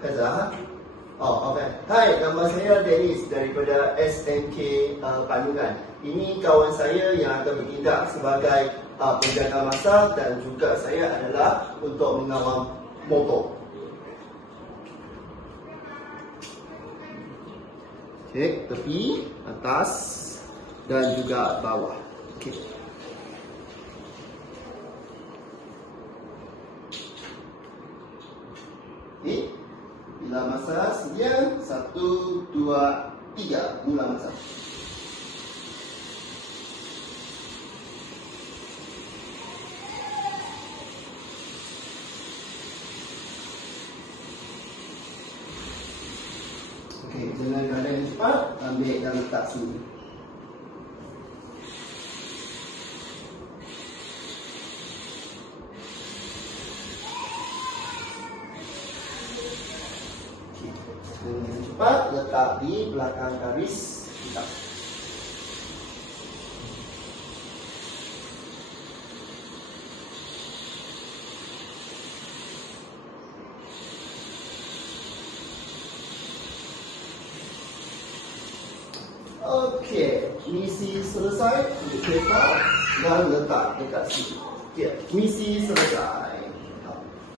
开始啊。OK. Hai, nama saya Dennis daripada SMK Panungan. Ini kawan saya yang akan bertindak sebagai penjaga masa dan juga saya adalah untuk mengawal motor. Okey, tepi, atas dan juga bawah. Okey. Okey. Bila masa sedia, 1, 2, 3, mula masa. Okey, dengan keadaan yang cepat, ambil dan letak sini. Dengan cepat, letak di belakang garis hitam. Okey, misi selesai. Cepat dan letak dekat sini. Okey, misi selesai.